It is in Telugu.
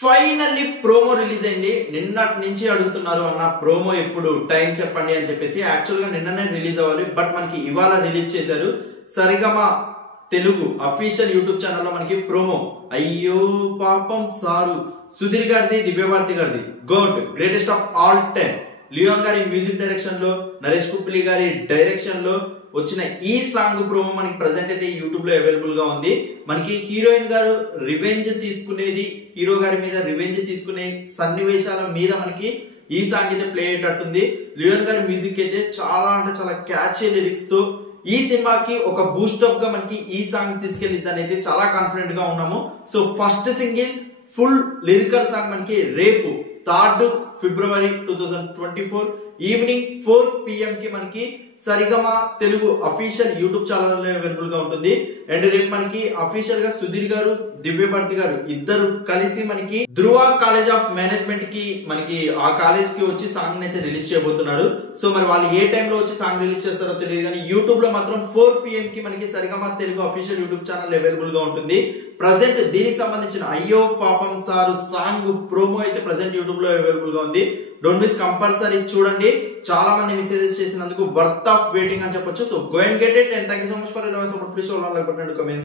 ఫైనల్లీ ప్రోమో రిలీజ్ అయింది. నిన్నటి నుంచి అడుగుతున్నారు అన్న ప్రోమో ఎప్పుడు, టైం చెప్పండి అని చెప్పేసి. యాక్చువల్ గా నిన్ననే రిలీజ్ అవ్వాలి, బట్ మనకి ఇవాళ రిలీజ్ చేశారు. సరిగమా తెలుగు అఫీషియల్ యూట్యూబ్ ఛానల్లో మనకి ప్రోమో. అయ్యో పాపం సారు, సుధీర్ గారిది, దివ్యభారతి గారిది, god greatest of all time. Leon గారి మ్యూజిక్ డైరెక్షన్ లో, నరేష్ కుప్లి గారి డైరెక్షన్ లో వచ్చిన ఈ సాంగ్ ప్రోమో మనకి ప్రెసెంట్ అయితే యూట్యూబ్ లో అవైలబుల్ గా ఉంది. మనకి హీరోయిన్ గారు రివెంజ్ తీసుకునేది, హీరో గారి మీద రివెంజ్ తీసుకునే సన్నివేశాల మీద మనకి ఈ సాంగ్ అయితే ప్లే అయ్యేటట్టుంది. లియోన్ గారి మ్యూజిక్ అయితే చాలా అంటే చాలా క్యాచీ లిరిక్స్ తో ఈ సినిమాకి ఒక బూస్టప్ గా మనకి ఈ సాంగ్ తీసుకెళ్లిద్దని అయితే చాలా కాన్ఫిడెంట్ గా ఉన్నాము. So first single full lyrical song మనకి రేపు 3 ఫిబ్రవరి 2024 ఈవినింగ్ 4 PM కి మనకి Saregama Telugu official YouTube channel available గా ఉంటుంది. అండ్ రేపు మనకి అఫీషియల్ గా సుధీర్ గారు, దివ్యభారతి గారు ఇద్దరు కలిసి మనకి ధృవ కాలేజ్ ఆఫ్ మేనేజ్మెంట్ కి మనకి ఆ కాలేజ్ కి వచ్చి సాంగ్ అయితే రిలీజ్ చేయబోతున్నారు. సో మరి వాళ్ళు ఏ టైంలో వచ్చి సాంగ్ రిలీజ్ చేస్తారో తెలియదు, కానీ యూట్యూబ్ లో మాత్రం 4 PM కి మనకి Saregama Telugu official YouTube channel available గా ఉంటుంది. ప్రజెంట్ దీనికి సంబంధించిన అయ్యో పాపం సారు సాంగ్ ప్రోమో అయితే ప్రజెంట్ యూట్యూబ్ లో అవైలబుల్ గా ఉంది. డోంట్ మిస్, కంపల్సరీ చూడండి. చాలా మంది మెసేజెస్ చేసినందుకు వర్త్ ఆఫ్ వెయిటింగ్ అని చెప్పొచ్చు. So go and get it, and thank you so much for your support. Please show like button and comment.